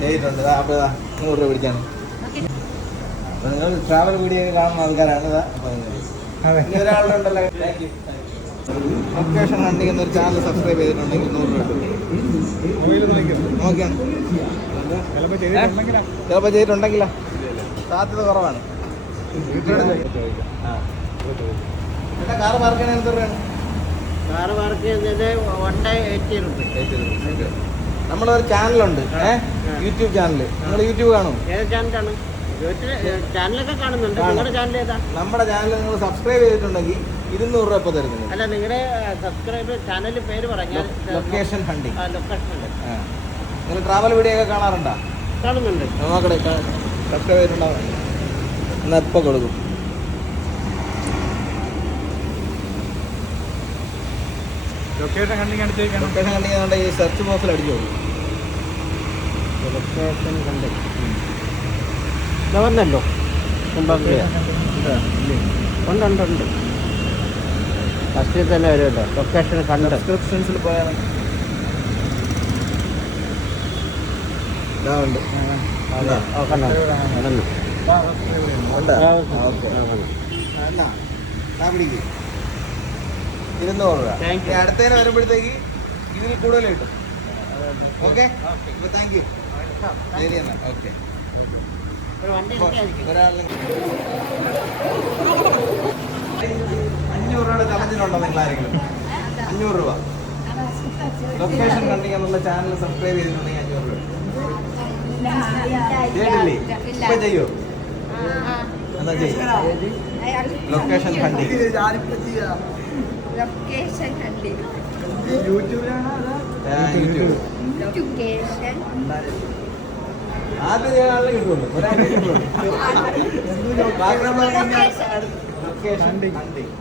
ചെയ്തിട്ടുണ്ട്. അപ്പോൾ 100 രൂപ പിടിക്കാണ്. അപ്പോൾ നിങ്ങൾ ട്രാവൽ വീഡിയോ കാണുന്ന ആൾക്കാരാണ്. ഒരാളുണ്ടല്ലോ. ലൊക്കേഷൻ കണ്ടിങ് എന്നൊരു ചാനൽ സബ്സ്ക്രൈബ് ചെയ്തിട്ടുണ്ടെങ്കിൽ 100 രൂപ നോക്കിയാണ്. ചിലപ്പോൾ ചെയ്തിട്ടുണ്ടെങ്കിലോ സാധ്യത കുറവാണ്. കാറ് പാർക്ക് ചെയ്യാൻ എന്ത് രൂപയാണ്? കാറ് പാർക്ക് ചെയ്യുന്നത് 180 രൂപ. നമ്മളൊരു ചാനലുണ്ട്, യൂട്യൂബ് ചാനല്. നിങ്ങൾ യൂട്യൂബ് കാണും? ഏത് ചാനലാണ്? ചാനലൊക്കെ കാണുന്നുണ്ട്. നിങ്ങളുടെ ചാനൽ ഏതാ? നമ്മുടെ ചാനൽ നിങ്ങൾ സബ്സ്ക്രൈബ് ചെയ്തിട്ടുണ്ടെങ്കിൽ 200 രൂപ ഇപ്പോൾ തരുന്നത്. അല്ല, നിങ്ങളുടെ സബ്സ്ക്രൈബ് ചാനൽ പേര് പറഞ്ഞാൽ ലൊക്കേഷൻ ഹണ്ടിങ്. ലൊക്കേഷൻ നിങ്ങൾ ട്രാവൽ വീഡിയോ ഒക്കെ കാണാറുണ്ടോ? കാണുന്നുണ്ട്. നോക്കട്ടെ, സബ്സ്ക്രൈബ് ചെയ്തിട്ടുണ്ടാവും. എന്നാൽ ഇപ്പോൾ കൊടുക്കും. ലൊക്കേഷൻ കണ്ടിങ് ഈ സെർച്ച് ബോക്സിൽ അടിച്ചു കൊടുക്കും. ലൊക്കേഷൻ കണ്ടിങ് വന്നല്ലോ. ഉണ്ട്. ഫസ്റ്റിൽ തന്നെ വരുമല്ലോ. ലൊക്കേഷൻ കണ്ട് സബ്സ്ക്രിപ്ഷൻസിൽ പോയാൽ ഉണ്ട്. 200 രൂപ. അടുത്തതിന് വരുമ്പോഴത്തേക്ക് ഇതിൽ കൂടുതൽ കിട്ടും. Okay, thank you. ശരി എന്നാ. ഓക്കെ. 500 രൂപയുടെ ചലഞ്ചിനുണ്ടോ നിങ്ങളാരെങ്കിലും? 500 രൂപ. ലൊക്കേഷൻ കണ്ടിങ് എന്നുള്ള ചാനൽ സബ്സ്ക്രൈബ് ചെയ്തിട്ടുണ്ടെങ്കിൽ 500 രൂപ. ചെയ്തിട്ടില്ലേ? ഇപ്പൊ ചെയ്യോ? എന്നാ ചെയ്യും. Location counting. യൂട്യൂബ്. ആദ്യം ചെയ്യാനുള്ള കിട്ടുള്ളൂ. ഒരാൾക്ക് കിട്ടുള്ളൂ. Location counting.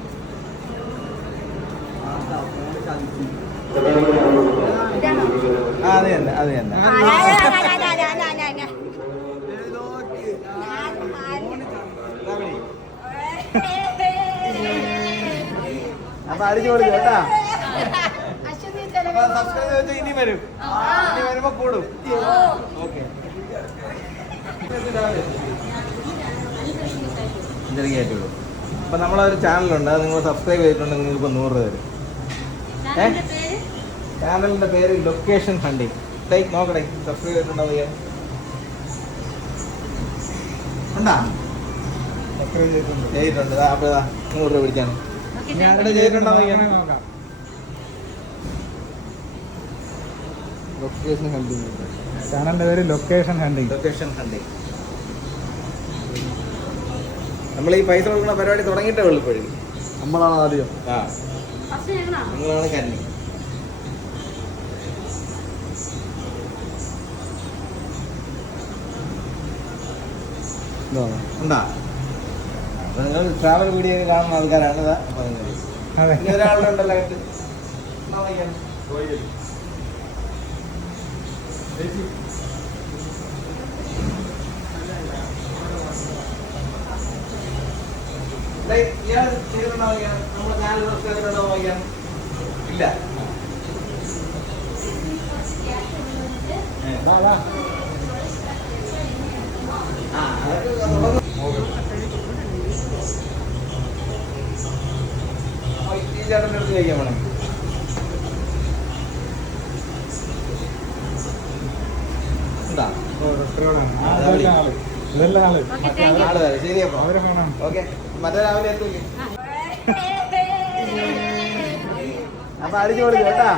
അത് തന്നെ. അപ്പൊ അടിച്ചു കൊടുക്കും കേട്ടാ. സബ്സ്ക്രൈബ് ചെയ്താൽ ഇനി വരുമ്പോ കൂടും. ഓക്കെ. കേട്ടുള്ളൂ. അപ്പൊ നമ്മളൊരു ചാനലുണ്ട്, അത് നിങ്ങൾ സബ്സ്ക്രൈബ് ചെയ്തിട്ടുണ്ടെങ്കിൽ നിങ്ങൾക്ക് 100 രൂപ തരും. ചാനലിന്റെ പേര് ലൊക്കേഷൻ ഹണ്ടിങ്. നോക്കണേ, സബ്സ്ക്രൈബ് ചെയ്തിട്ടുണ്ടോ? ഉണ്ടാ ചെയ്തിട്ടുണ്ട്. അപ്പൊ 100 രൂപ പിടിക്കാണ്. ചെയ്തിട്ടുണ്ടോ? Location hunting. ചാനലിന്റെ പേര് ലൊക്കേഷൻ ഹണ്ടിങ്. നമ്മൾ ഈ പൈസ കൊടുക്കുന്ന പരിപാടി തുടങ്ങിയിട്ടേ ഉള്ളൂ. ഇപ്പോഴും നമ്മളാണ് ആദ്യം. നിങ്ങളാണ് കന്നി. ഉണ്ടാ. അപ്പൊ നിങ്ങൾ ട്രാവൽ വീഡിയോ കാണുന്ന ആൾക്കാരാണ്. ഒരാളുണ്ടല്ലോ. ഇയാൾ ചെയ്തിട്ടുണ്ടാവുക നമ്മുടെ ചാനൽ സബ്സ്ക്രൈബ് ഇല്ല. ഈ ചേട്ടൻ്റെ അടുത്ത് കഴിക്കാൻ വേണം. എന്താ ശരി. അപ്പൊ ഓക്കെ, മറ്റേ രാവിലെ എത്തില്ലേ? അപ്പൊ അടിച്ചു കൊടുക്കും കേട്ടാ.